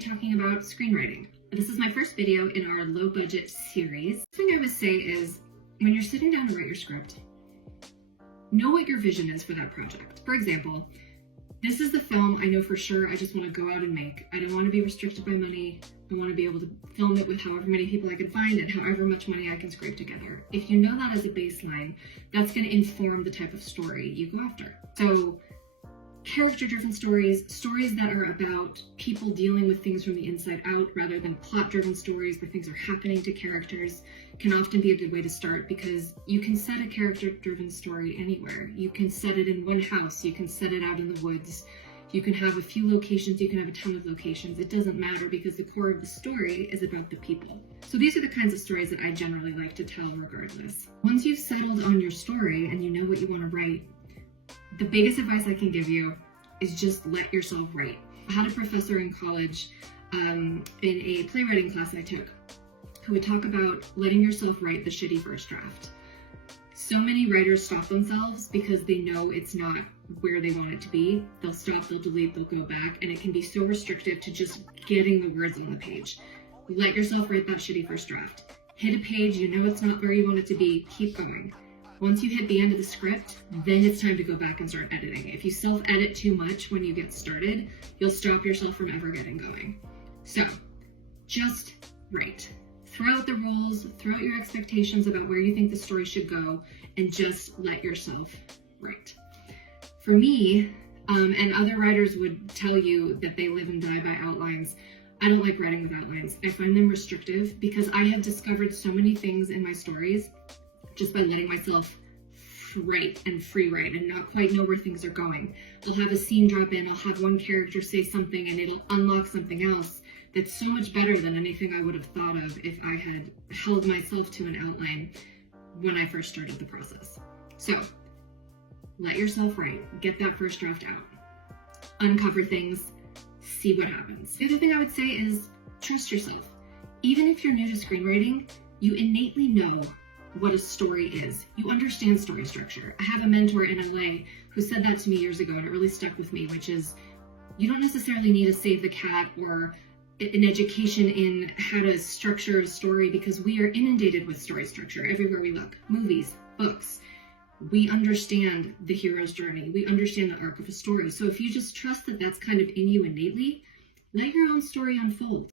be talking about screenwriting. This is my first video in our low budget series. The thing I would say is, when you're sitting down to write your script, know what your vision is for that project. For example, this is the film I know for sure I just want to go out and make. I don't want to be restricted by money. I want to be able to film it with however many people I can find and however much money I can scrape together. If you know that as a baseline, that's going to inform the type of story you go after. So character-driven stories that are about people dealing with things from the inside out rather than plot-driven stories where things are happening to characters can often be a good way to start, because you can set a character-driven story anywhere. You can set it in one house, you can set it out in the woods, you can have a few locations, you can have a ton of locations. It doesn't matter because the core of the story is about the people. So these are the kinds of stories that I generally like to tell regardless. Once you've settled on your story and you know what you want to write, the biggest advice I can give you is just let yourself write. I had a professor in college in a playwriting class I took who would talk about letting yourself write the shitty first draft. So many writers stop themselves because they know it's not where they want it to be. They'll stop, they'll delete, they'll go back, and it can be so restrictive to just getting the words on the page. Let yourself write that shitty first draft. Hit a page, you know it's not where you want it to be, keep going. Once you hit the end of the script, then it's time to go back and start editing. If you self-edit too much when you get started, you'll stop yourself from ever getting going. So, just write. Throw out the rules, throw out your expectations about where you think the story should go, and just let yourself write. For me, and other writers would tell you that they live and die by outlines, I don't like writing with outlines. I find them restrictive because I have discovered so many things in my stories just by letting myself write and free write and not quite know where things are going. I'll have a scene drop in, I'll have one character say something and it'll unlock something else that's so much better than anything I would have thought of if I had held myself to an outline when I first started the process. So, let yourself write, get that first draft out, uncover things, see what happens. The other thing I would say is trust yourself. Even if you're new to screenwriting, you innately know what a story is. You understand story structure. I have a mentor in LA who said that to me years ago, and it really stuck with me, which is you don't necessarily need to save the cat or an education in how to structure a story, because we are inundated with story structure everywhere we look. Movies, books. We understand the hero's journey. We understand the arc of a story. So if you just trust that that's kind of in you innately, let your own story unfold.